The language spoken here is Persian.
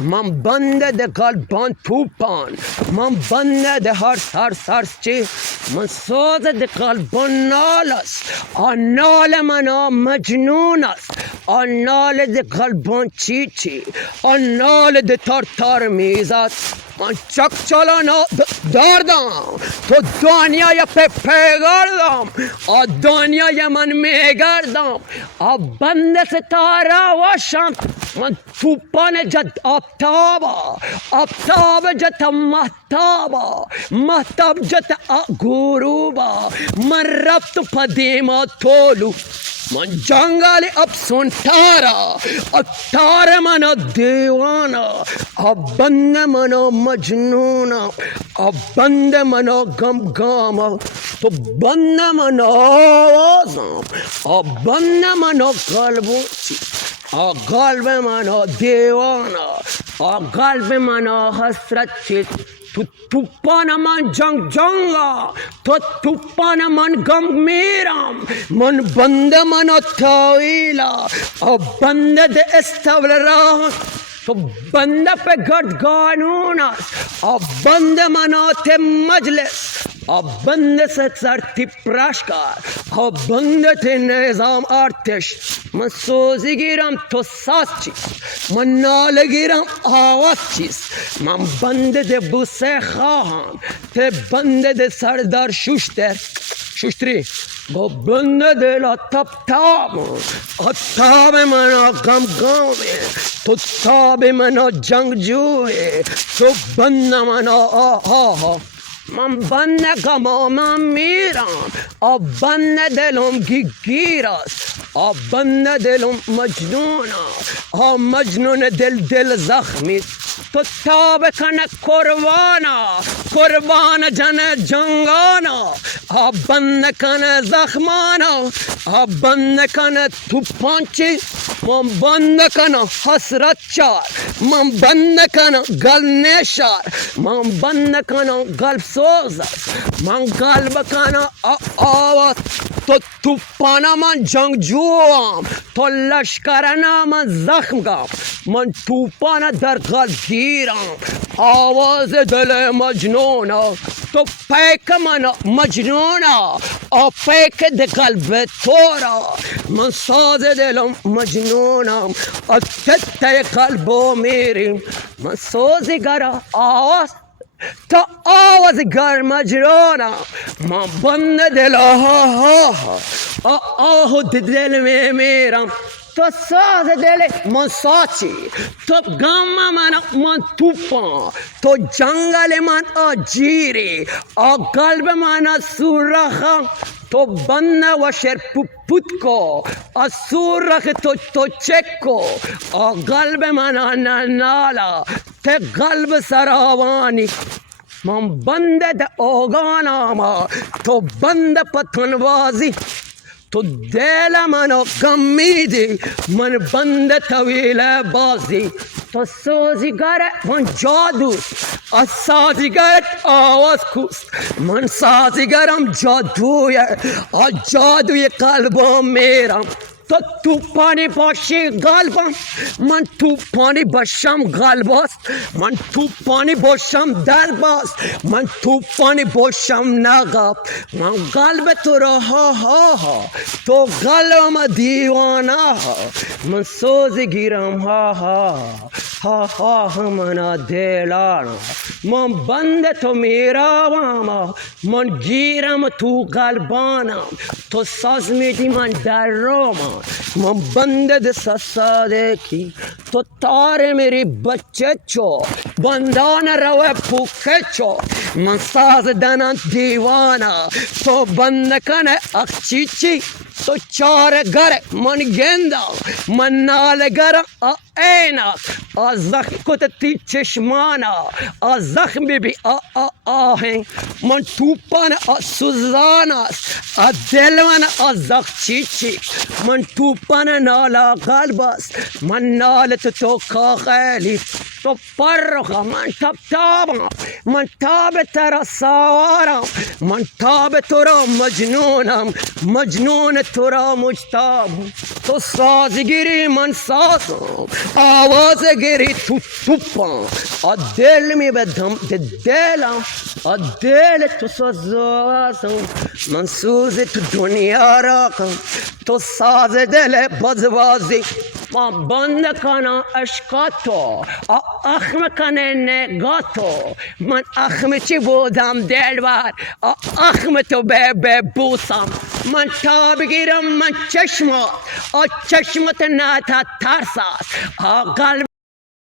من بنده ده قلبان توپان، من بنده ده هر چی، من ساز ده قلبان نال است، آن نال من مجنون است، آن نال ده قلبان چی، آن نال ده تار میزد. من چک چلانا داردم تو دنیای پیگردم، آ دنیای من میگردم، آ بنده ستاره واشم، من توپان جد آفتاب جد مهتاب جد غروبا، من رفت پدیما تولو، من جنگل افسون تار من دیوانا، بند من مجنونا، بند من غم، تو بند من آوازم، بند من قلب من دیوانا، قلب من حسرت چیست، تو توپان من جنگا، تو توپان من غم میرم، من بنده من طویلا، بنده ده استول راه، تو بنده पे गर्द कानून अब बंदे मनाते मजलिस अब बंदे से सरती प्रश्कार अब बंदे थे निजाम आर्टिश من سوزی گیرم تو ساز چیز من ناله گیرم آواز چیز من بنده ده بوسه خواهم ته بنده ده سردار شوشتری با بنده دل تاب من غم تو تاب من جنگجوه تو بنده من آها من بنده غمام میرم آب بنده دلم گیر است آب بنده دلم مجنون آب مجنون دل زخمی تو تاب کنه قربان جن جنگانا آب بنده کنه زخمانا آب بنده کنه تو پانچی من بنده کنه حسرت چار من بنده کنه گل نشار من بنده کنه قلب سوز است من قلب کنه آواز تو توپانا من جنگجوام تو لشکرنا من زخم گم من توپانا در قلب گیرم آواز دل مجنونا تو پیک من مجنونا پیک ده قلب تورا من ساز دلم مجنونم تته قلبو میریم من سازگر آواز تا آوازگر مجرونا من بند دل آه دل میرم تو ساز دل من ساچی تو غم من توپان تو جنگل من آجیری قلب من سورخم تو بند و شر پوت کو سورخ تو چک کو قلب من نالا ته قلب سراوانی من بند ده اوگاناما تو بند پتنوازی تو دل منو غم میدی من بند طویل بازی تو سازیگر من جادو از سازیگرت آواز کوست من سازیگرم جادوی از جادوی قلبم میرم تو توپانی باشی قلبم من توپانی باشم قلباست من توپانی باشم درباست من توپانی باشم نقاب من قلب تو را ها تو قلبم دیوانه من سوز گیرم ها من دلانا من بند تو میروام من گیرم تو قلبانم تو ساز میدی من در روم من بند ساده کی تو تار میری بچه چو بندان رو پوکه چو من ساز دنان دیوانا تو بند کنه اخچیچی تو چارگر من گندم من نالگر اینا از زخم کتی چشمانا از زخم بی آهنگ من توپان سوزان است از دل من از زخچیچی من توپان نالا قلب است من نالت تو خیلی تو فرخم من تب تابم من تاب ترا سوارم من تاب تو را مجنونم مجنون تو را مجتاب تو سازگیری من سازم آوازگیری تو توپم دل می بدم به دلم دل تو سازم من سوز تو دنیا را کن تو ساز دل بازبازی ما بند کنم عشقاتو اخم کنه نگاتو من اخم چی بودم دلبر اخم تو ببوسم من تا بگیرم من چشمت چشمت نه تا ترس است قلب